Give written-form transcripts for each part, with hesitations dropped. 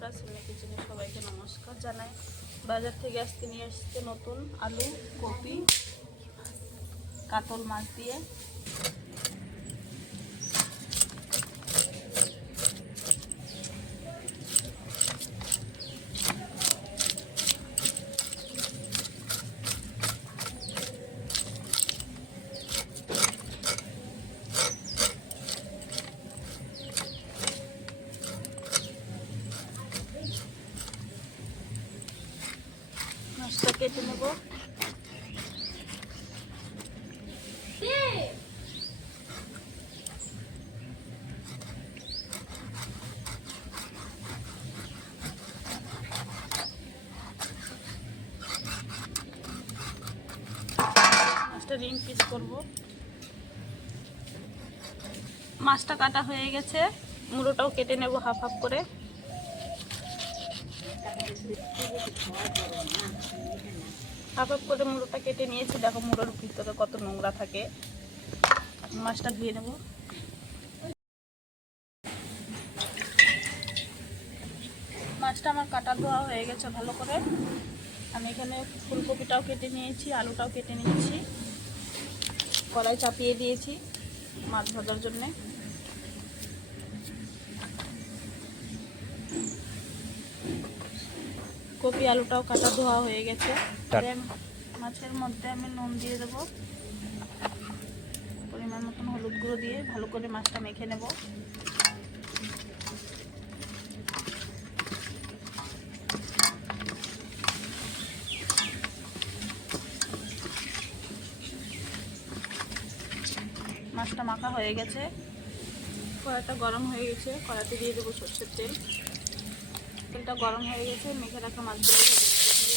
বন্ধুরা, সিমি কিচেনে সবাইকে নমস্কার জানাই। বাজার থেকে আজকে নিয়ে এসেছে নতুন আলু, কপি, কাতল মাছ দিয়ে মাছটা কেটে নেব। মাছটা রিং পিস করব। মাছটা কাটা হয়ে গেছে, মুড়োটাও কেটে নেব হাফ হাফ করে। হাফ হাফ করে মুড়োটা কেটে নিয়েছি। দেখো মুড়োর ভিতরে কত নোংরা থাকে। মাছটা ধুয়ে নেব। মাছটা আমার কাটা ধোয়া হয়ে গেছে ভালো করে। আমি এখানে ফুলকপিটাও কেটে নিয়েছি, আলুটাও কেটে নিয়েছি। কড়াই চাপিয়ে দিয়েছি মাছ ভাজার জন্যে। কপি আলুটাও কাটা ধোয়া হয়ে গেছে। মাছের মধ্যে আমি নুন দিয়ে দেবো, পরিমাণ মতন হলুদ গুঁড়ো দিয়ে ভালো করে মাছটা মেখে নেব। মাছটা মাখা হয়ে গেছে। কড়াইটা গরম হয়ে গেছে, কড়াইতে দিয়ে দেবো সরষের তেল। তেলটা গরম হয়ে গেছে, মেখে রাখা মাছগুলো ভেজে নেব।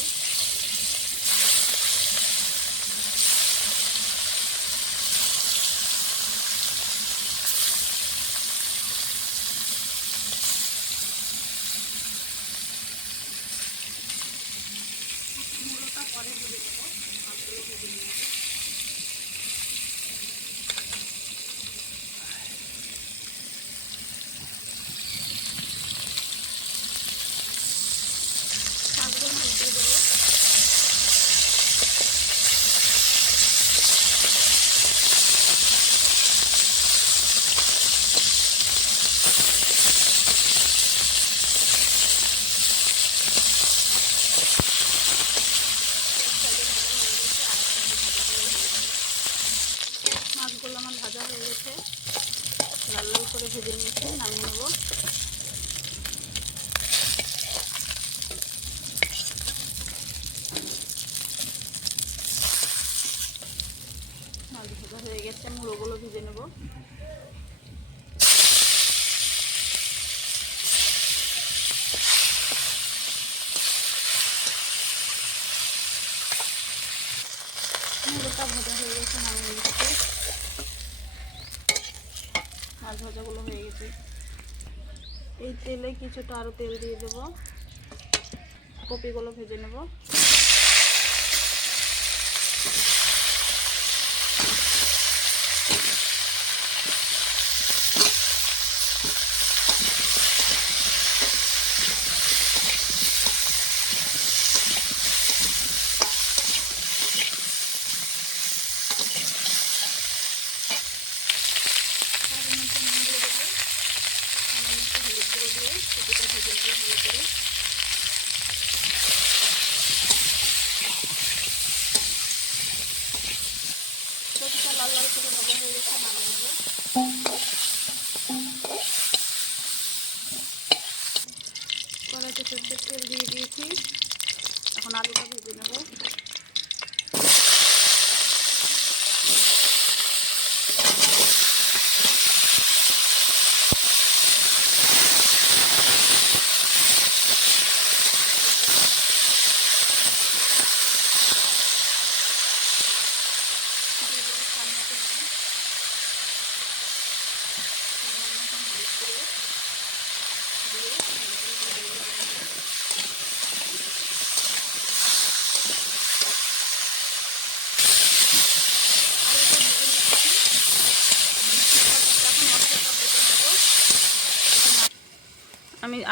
মুড়োটা পরে ভেজে নেব, মাছগুলো ভেজে নেব। মাছগুলো ভেজে দেবো। মাছগুলো আমার ভাজা হয়ে গেছে, লাল লাল করে ভেজে নিয়েছি, নামিয়ে নেব। মাছ ভাজা হয়ে গেছে, মুড়োগুলো ভেজে নেব। মুড়োটা ভাজা হয়ে গেছে, নামিয়ে নিচ্ছি। মাছ ভাজাগুলো হয়ে গেছে। এই তেলে কিছুটা আরও তেল দিয়ে দেবো, কপিগুলো ভেজে নেব। কপিটা লাল লাল করে ভাজা হয়ে গেছে, নামিয়ে নেব। কড়াইতে সরষের তেল দিয়ে দিয়েছি, এখন আলুটা ভেজে নেব।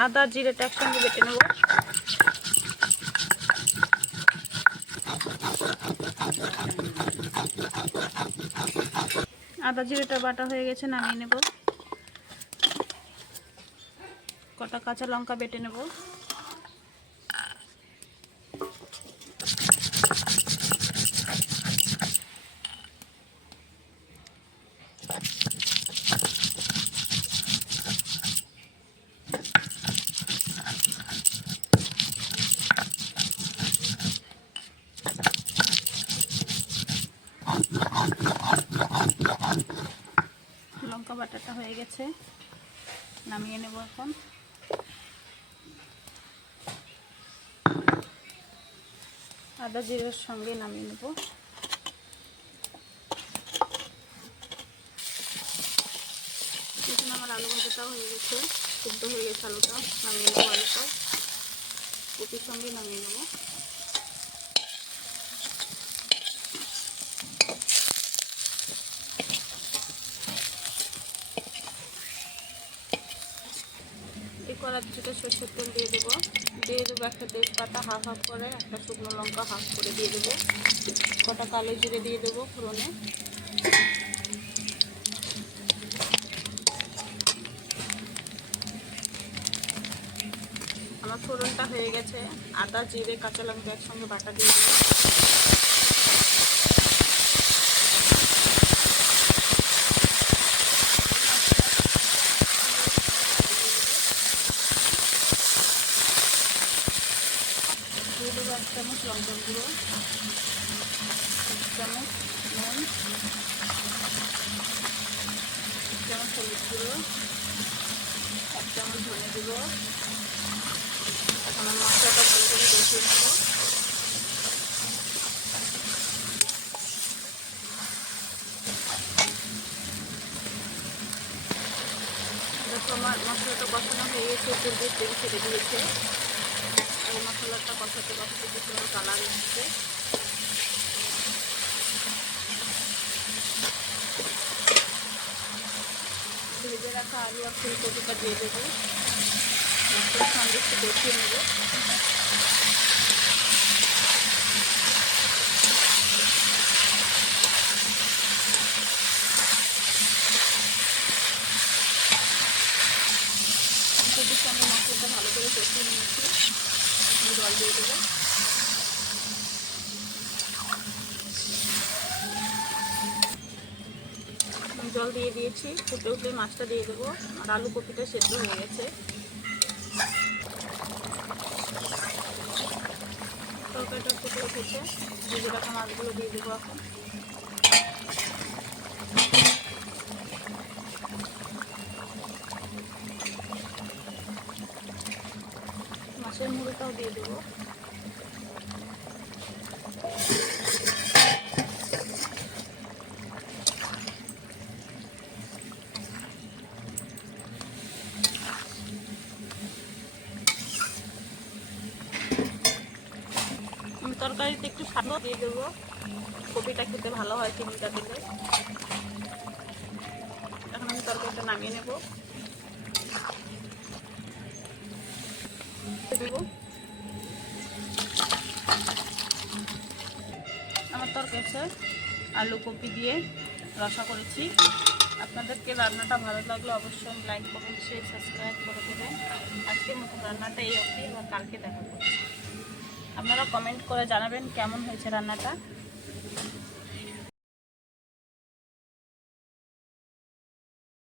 আদা জিরেটা একসঙ্গে বেটে নেব। আদা জিরেটা বাটা হয়ে গেছে, নামিয়ে নেব। কটা কাঁচা লঙ্কা বেটে নেব। লঙ্কা বাটাটা হয়ে গেছে, নামিয়ে নেব। এখন আদা জিরের সঙ্গে নামিয়ে নেব। এখানে আমার আলু ভাজাটাও হয়ে গেছে, সিদ্ধ হয়ে গেছে আলুটা, নামিয়ে নেব। আলুটা কপির সঙ্গে নামিয়ে নেব। এই কড়াইতে সরষের তেল দিয়ে দেবো। একটা তেজপাতা হাফ হাফ করে, একটা শুকনো লঙ্কা হাফ করে দিয়ে দেবো। কটা কালো জিরে দিয়ে দেবো ফোড়নে। আমার ফোড়নটা হয়ে গেছে, আদা জিরে কাঁচা লঙ্কা একসঙ্গে বাটা দিয়ে দেবো। দিয়ে দেবো 1 চামচ লঙ্কার গুঁড়ো, 1 চামচ নুন, 1 চামচ হলুদ গুঁড়ো, 1 চামচ ধনে গুঁড়ো। এখন মশলাটা ভালো করে কষিয়ে নেব। দেখো আমার মশলাটা কষানো হয়ে গেছে, উপর দিয়ে তেল ছেড়ে দিয়েছে। এই মশলাটা কষাতে কষাতে কি সুন্দর কালার এসেছে। ভেজে রাখা আলু আর ফুলকপিটা দিয়ে দেবো। মশলার সঙ্গে একটু কষিয়ে নেব। ফুলকপির সঙ্গে মশলাটা ভালো করে কষিয়ে নিয়েছি, জল দিয়ে দেবো। জল দিয়ে দিয়েছি, ফুটে উঠলে মাছটা দিয়ে দেবো। আর আলু কপিটা সেদ্ধ হয়ে গেছে। তরকারিটা ফুটে উঠেছে, ভেজে রাখা মাছগুলো দিয়ে দেবো। এখন মাছের মুড়োটাও দিয়ে দেবো। তরকারিতে একটু স্বাদ দিয়ে দেবো। কপিটা খেতে ভালো হয় চিনিটা দিলে। এখন আমি তরকারিটা নামিয়ে নেব। আমার তরকারিতে আলু কপি দিয়ে রসা করেছি। আপনাদেরকে রান্নাটা ভালো লাগলে অবশ্যই লাইক করুন, শেয়ার সাবস্ক্রাইব করে দেবেন। আজকের মতো রান্নাটা এই অবধি, আবার কালকে দেখা করছি। আপনারা কমেন্ট করে জানাবেন কেমন হয়েছে রান্নাটা।